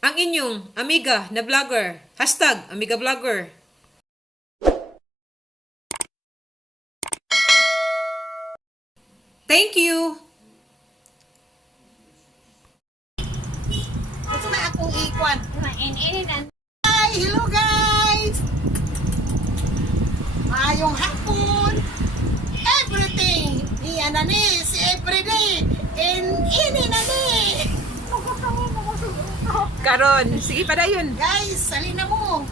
ang inyong amiga na vlogger. Hashtag amiga vlogger. Thank you! Ito na akong ikwan. Hi! Hello guys! Maayong hapon! Everything! Iyan na ni, si everyday! Ini na ni! Karon, sige pa dayon. Guys, salina mo!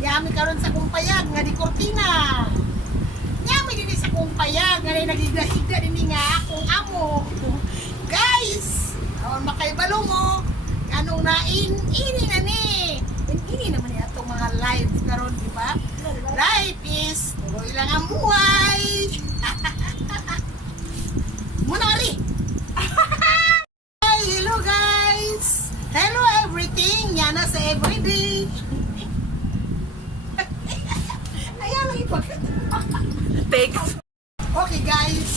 Yami karon sa kumpayag nga di kortina! Yami din sa kumpayag nga nagigahigda din nga akong amo! Guys! Awan makaibalo mo! Anong na ini na ni! Ini naman niya itong mga live karon, di ba? Life is tuloy lang ang buhay! Muna mali! Hi! Hello guys! Hello everything! Yan na sa everyday! Ayan lang Take. Okay guys!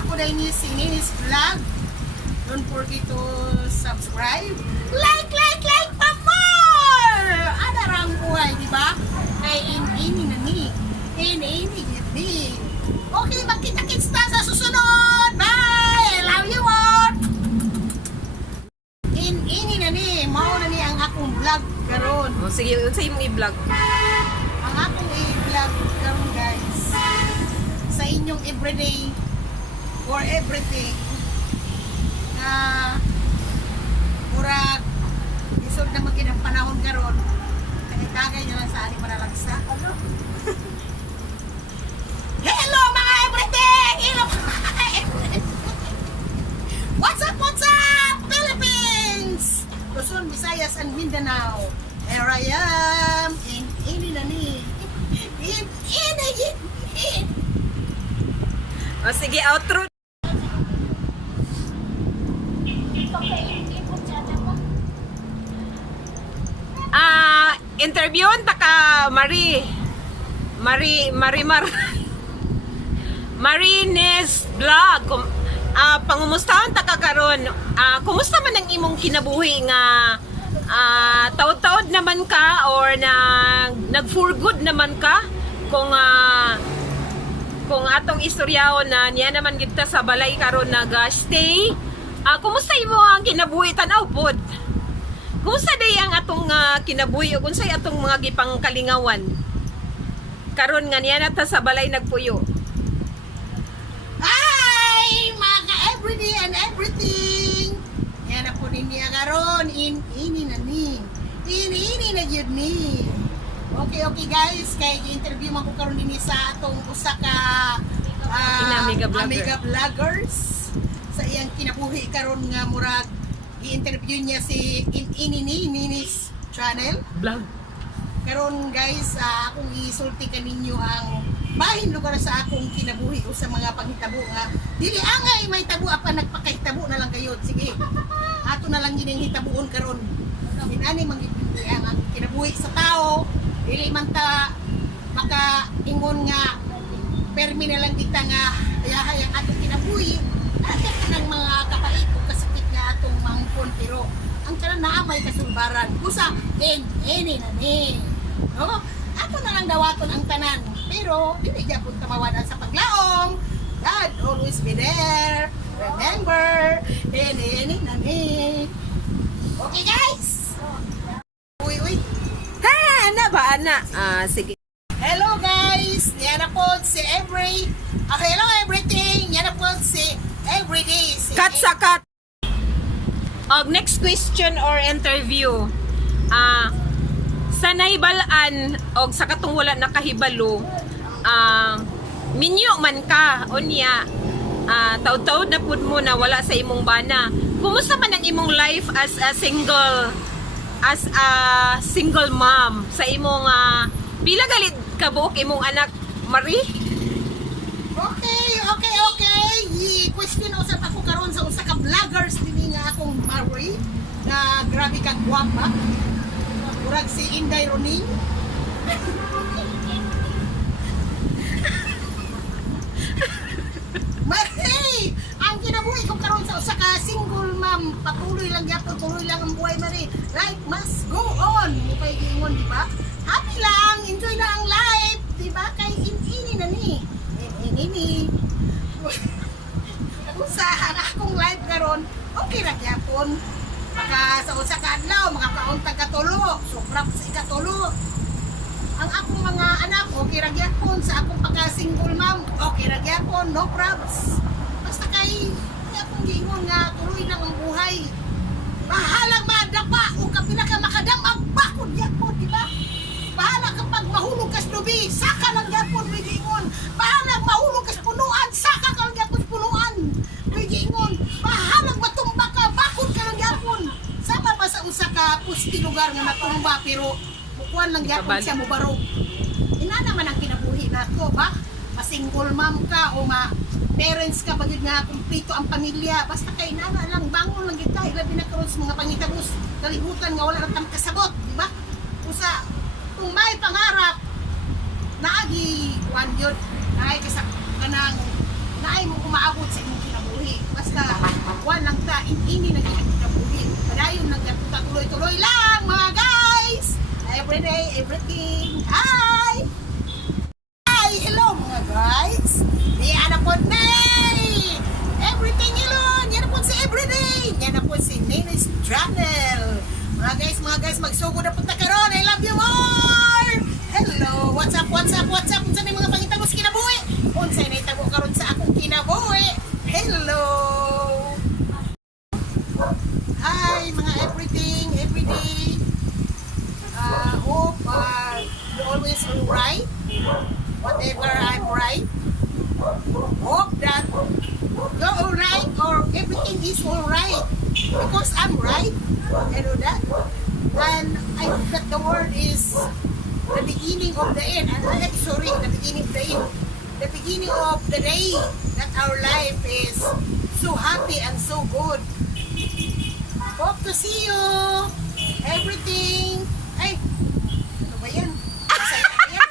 Ako na ini si Ninis Vlog. Don't forget to subscribe. Like pa more! Ano rang buhay, di ba? Ay, ini na ni. Ini ni. Okay, magkita-kits na sa susunod. Bye! I love you all! Ini na ni. Mao na ni ang akong vlog karon. O, sige, unsay imong i-vlog. Ang akong i-vlog karon guys. Sa inyong everyday or everything. Murag isod na maging ang panahon karon tagay nyo lang sa ating manalagsa. Hello mga everything! Hello mga everything! What's up Philippines? Luzon, Visayas and Mindanao. Here I am in Ininani. O, sige, outro. Interviewon ta ka Marines Vlog. Pangumustahon ta ka karon. Kumusta man ang imong kinabuhi nga taud-taud naman ka or nag-for good naman ka kung atong istoryahon na niya naman kita sa balay karon nag-stay. Kumusta imo ang kinabuhi tanaw pod? Kumusta day ang atong kinabuhi o kunsay atong mga gipang kalingawan? Karon nga niya nata sa balay nagpuyo. Hi! Mga everyday and everything! Yan na po din niya karon ini na ni. Ini na yun ni. Okay guys, kay interview man ko karon din sa atong usa ka amiga vloggers sa iyang kinabuhi karon nga murag i-interview niya si Ninis channel. Vlog. Karon guys, akong isulti kaninyo ang bahin lugar sa akong kinabuhi o sa mga panghitabo nga dili angay may tabo apa nagpakahitabo na lang kayo. Sige. Ato na lang gining hitabuon karon. Inani mangitindi ang kinabuhi sa tao. Dili man ta makaingon nga permi na lang kita nga hayang atong kinabuhi. Ng mga kapait o kasakit nga atong mangkon pero ang tanan naa may kasulbaran. Kusa ini na ni. No? Ako na lang dawaton ang tanan. Pero dili gyapon ta mawala sa paglaom. God always be there. Remember, ini na ni. Okay guys. Uy. Ana ba ana? Sige. Hello guys. Yan na po si hello everything. Yan na po si everyday. Cut sa cut. Og next question or interview. Sa naibalaan og sa katong wala nakahibalo, minyo man ka unya. Taud-taud na pud mo na wala sa imong bana. Kumusta man ang imong life as a single mom sa imong pila galit ka buok imong anak, Marie? Okay. I-question usap ako karon sa usa ka vloggers dinhi nga akong Marie na grabe ka gwapa. Murag si Inday Ronin. Marie, ang kinabuhi ko karon sa usa ka single mom, patuloy lang ang buhay Marie. gyapon maka sa usa ka adlaw makakaon tag katulo. Sobrang sa ikatulo. Ang akong mga anak okay ra gyapon sa akong pagka-single mom. Okay ra gyapon, no probs. Basta kay akong giingon nga tuloy lang ang buhay. Bahalang madapa o ka pinaka makadamag bakod gyapon, di ba? Bahala kapag mahulog kas lubi, saka lang gyapon may giingon. Bahala mahulog kas punuan, saka ka lang gyapon punuan. May giingon. Bahalang matumba ka, bakod ka lang gyapon. Sama pa sa usa ka pusti lugar nga natumba pero bukuan lang gyapon siya mubarog. Ina naman ang kinabuhi nato, ba? Ma-single mom ka o parents ka bagid nga kumpleto ang pamilya. Basta kay nana lang bangon lang kita ilabi na karon sa mga pangitabos kalibutan nga wala ra tam kasabot, di ba? Usa kung may pangarap naagi wan yun naay kasak kanang naay mo umaabot sa imong kinabuhi. Basta wan lang ta ini na kinabuhi. Padayon lang ta tuloy-tuloy lang mga guys. Everyday, everything. Hi! Hi! Hello mga guys! Yan na po Nay! Everything hello! Yan na po si Everyday! Yan na po si Nene's Channel! Mga guys, magsugod na po ta karon. I love you more! Hello! What's up? Unsa na mga pangitagos kinabuhi? Unsa na itabo karon sa akong kinabuhi? Hello! Hi mga everything, everyday! Hope you always right. Whatever I'm right. Hope that you're alright or everything is alright. Because I'm right. You know that? And I hope that the world is the beginning of the end. Sorry, the beginning of the end. The beginning of the day that our life is so happy and so good. Hope to see you. Everything. Ay, ano ba yan? Masaya ba yan?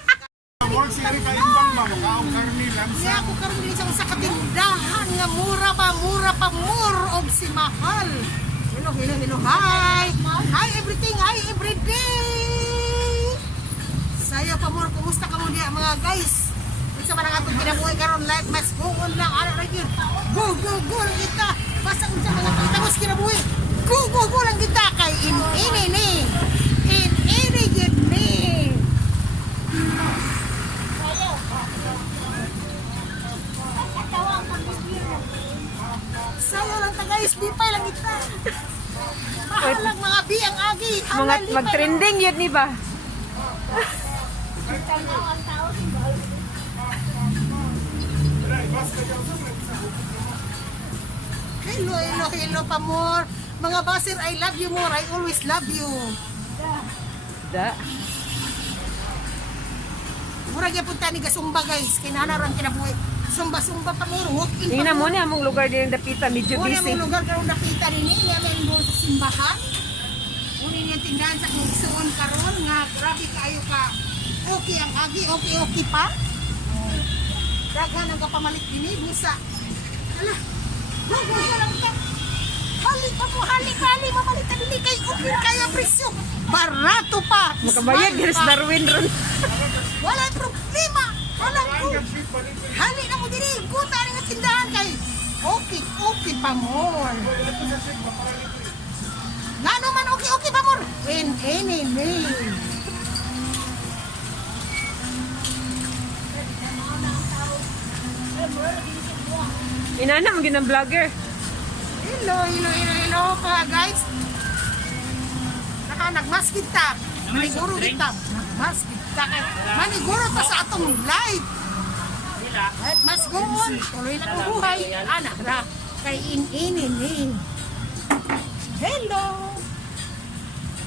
Mall siri ka imbang ba mo kaong karnilan Kaya sa ako karon din sa katindahan nga mura pa more of si mahal. Hello. Hi. Hi everything. Hi everyday. Saya pa more kumusta ka mo diya mga guys? Unsa man ang atong kinabuhi karon life mas go on lang ara ra gyud. Go lang kita. Basta unsa mga pagtapos kinabuhi. Go lang kita kay ini ni. Ini gyud ni. Sayo lang ta guys, lipay lang kita. Mahal lang mga biyang agi. Mga mag-trending yun ni ba? Hello pa more. Mga baser, I love you more. I always love you. Da. Mura gyud punta ni gasumba guys. Kinahanaran kinabuhi. Sumba pa more. Walk in pa Tingnan mo more. na among lugar din ang dapita, medyo Una busy. mong lugar karon nakita rin niya men mo sa simbahan. Una niya tindahan sa kung suon karon nga grabe kayo ka. Okay ang agi, okay pa. Daghan ang kapamalit dinhi busa. Hala. Go lang ta. Hali mamalit ka dinhi kay okay kaya presyo. Barato pa. Makabayad Smile Gres pa. Darwin ron. Wala problema. Wala ko. Hali na mo diri, guta rin ang tindahan kay okay pa more. Ngano man okay pa more. In any name. Inana mo ginang vlogger. Hello pa guys. Nagmaskid ta. Maniguro kita. Nagmaskid ta. Maniguro ta sa atong live. At mas go on. Tuloy na ang buhay. Anak ra. Kay in. Hello.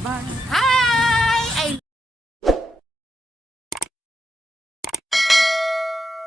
Bye.